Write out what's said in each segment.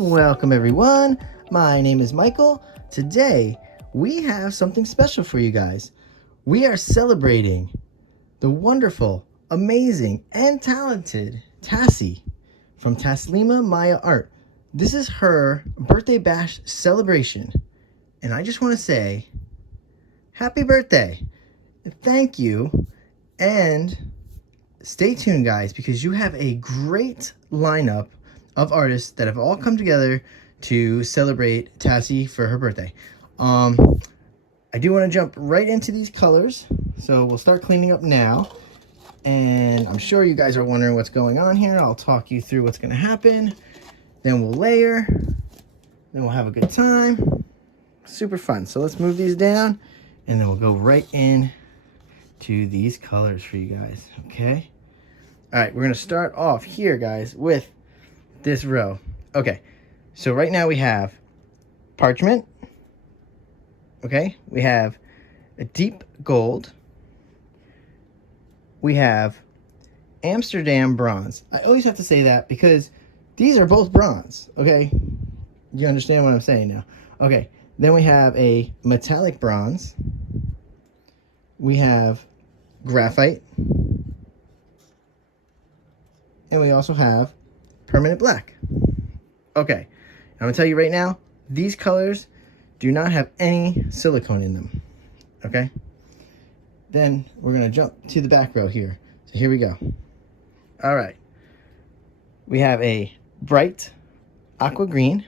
Welcome everyone, my name is Michael. Today we have something special for you guys. We are celebrating the wonderful, amazing, and talented Tassie from Taslima Maya Art. This is her birthday bash celebration, and I just want to say happy birthday, thank you, and stay tuned guys, because you have a great lineup of artists that have all come together to celebrate Tassie for her birthday. I do want to jump right into these colors, so we'll start cleaning up now. And I'm sure you guys are wondering what's going on here. I'll talk you through what's going to happen. Then we'll layer. Then we'll have a good time. Super fun. So let's move these down, and then we'll go right in to these colors for you guys. Okay. All right, we're going to start off here, guys, with this row. Okay, so right now we have parchment. Okay, we have a deep gold. We have Amsterdam bronze. I always have to say that because these are both bronze. Okay, you understand what I'm saying now? Okay, then we have a metallic bronze. We have graphite. And we also have permanent black. Okay, I'm gonna tell you right now, these colors do not have any silicone in them. Okay, then we're gonna jump to the back row here. So here we go. All right, we have a bright aqua green.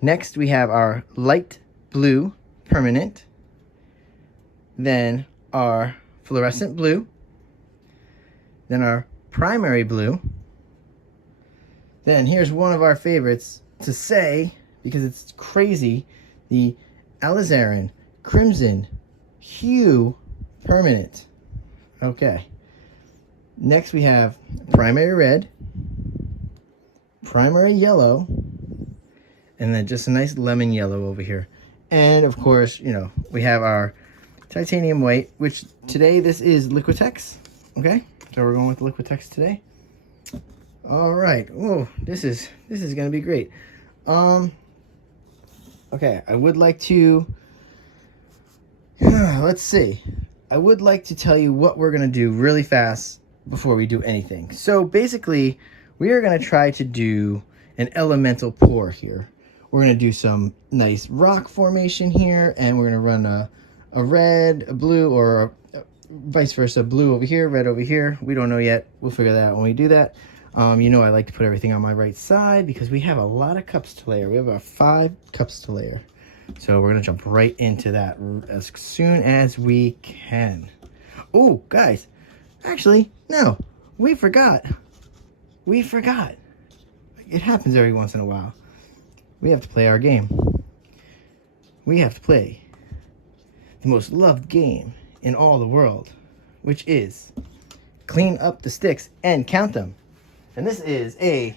Next we have our light blue permanent, then our fluorescent blue, then our primary blue. Then here's one of our favorites to say, because it's crazy, the alizarin crimson hue permanent. Okay, next we have primary red, primary yellow, and then just a nice lemon yellow over here. And of course, you know, we have our titanium white, which today this is Liquitex. Okay, so we're going with Liquitex today. All right. Oh, this is gonna be great. Okay, I would like to let's see. I would like to tell you what we're gonna do really fast before we do anything. So basically, we are gonna try to do an elemental pour here. We're gonna do some nice rock formation here, and we're gonna run a red, a blue, or vice versa, blue over here, red over here. We don't know yet. We'll figure that out when we do that. You know I like to put everything on my right side because we have a lot of cups to layer. We have about 5 cups to layer. So we're going to jump right into that as soon as we can. Oh, guys. Actually, no. We forgot. We forgot. It happens every once in a while. We have to play our game. We have to play the most loved game in all the world, which is clean up the sticks and count them. And this is a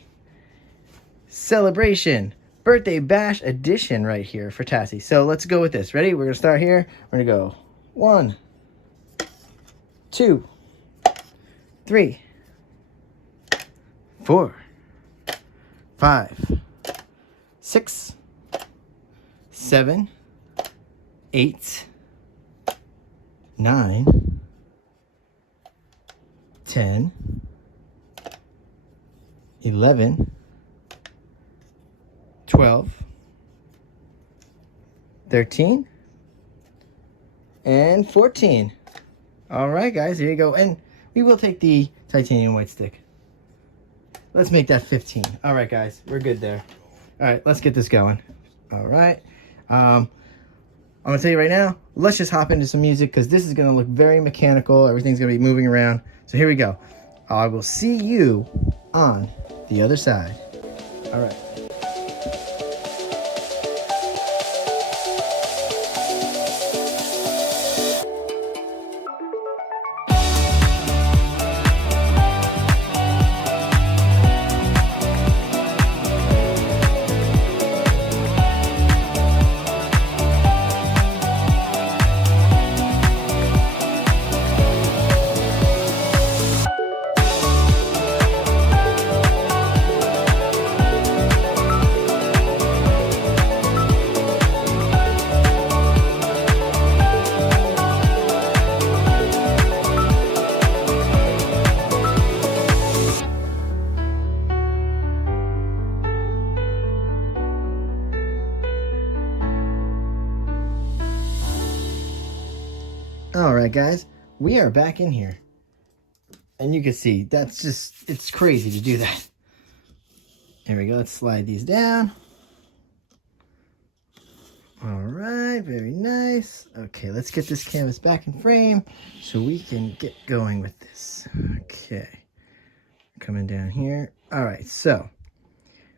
celebration birthday bash edition right here for Tassie. So let's go with this. Ready? We're gonna start here. We're gonna go 1, 2, 3, 4, 5, 6, 7, 8, 9, 10, 11, 12, 13, and 14. All right, guys, here you go. And we will take the titanium white stick. Let's make that 15. All right, guys, we're good there. All right, let's get this going. All right. I'm going to tell you right now, let's just hop into some music because this is going to look very mechanical. Everything's going to be moving around. So here we go. I will see you on the other side. All right. All right, guys, we are back in here. And you can see, that's just, it's crazy to do that. There we go, let's slide these down. All right, very nice. Okay, let's get this canvas back in frame so we can get going with this. Okay, coming down here. All right, so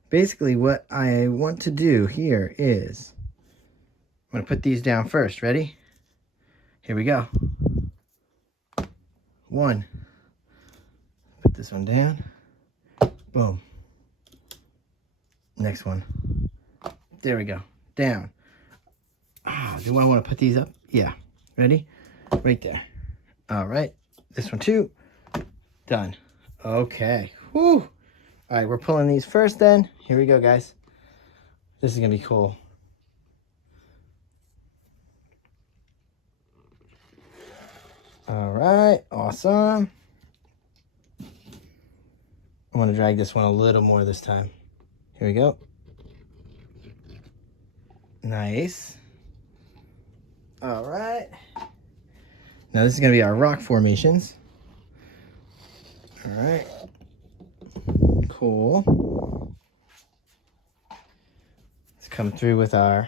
basically what I want to do here is, I'm gonna put these down first. Ready? Here we go. One. Put this one down. Boom. Next one. There we go. Down. Do I want to put these up? Yeah. Ready? Right there. All right. This one too. Done. Okay. Woo. All right, we're pulling these first then. Here we go, guys. This is going to be cool. All right. Awesome. I want to drag this one a little more this time. Here we go. Nice. All right. Now this is going to be our rock formations. All right. Cool. Let's come through with our...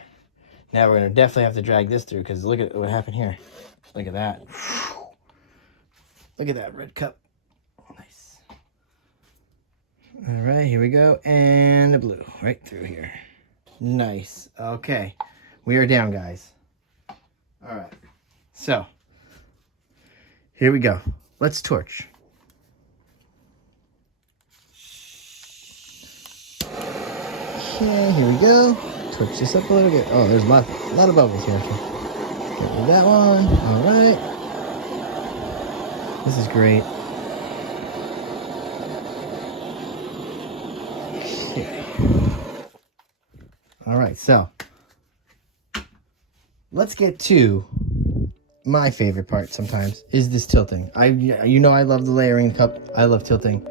Now we're going to definitely have to drag this through because look at what happened here. Look at that. Look at that red cup. Nice. All right, here we go. And the blue right through here. Nice. Okay. We are down, guys. All right. So, here we go. Let's torch. Okay, here we go. Torch this up a little bit. Oh, there's a lot of bubbles here. Get rid of that one. All right. This is great. Okay. All right, so let's get to my favorite part sometimes is this tilting. You know I love the layering cup. I love tilting.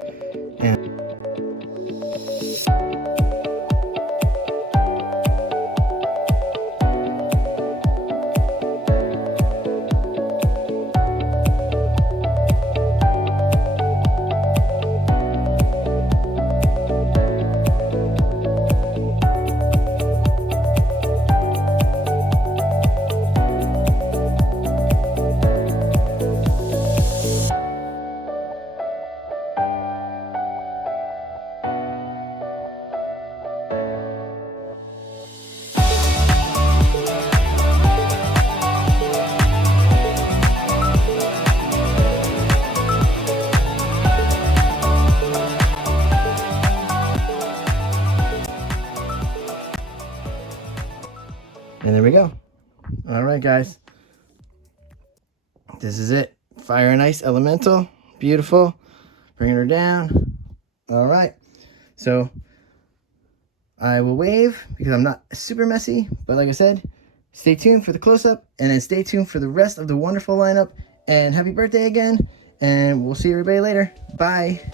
And there we go. All right, guys. This is it. Fire and Ice Elemental. Beautiful. Bringing her down. All right. So I will wave because I'm not super messy. But like I said, stay tuned for the close-up. And then stay tuned for the rest of the wonderful lineup. And happy birthday again. And we'll see everybody later. Bye.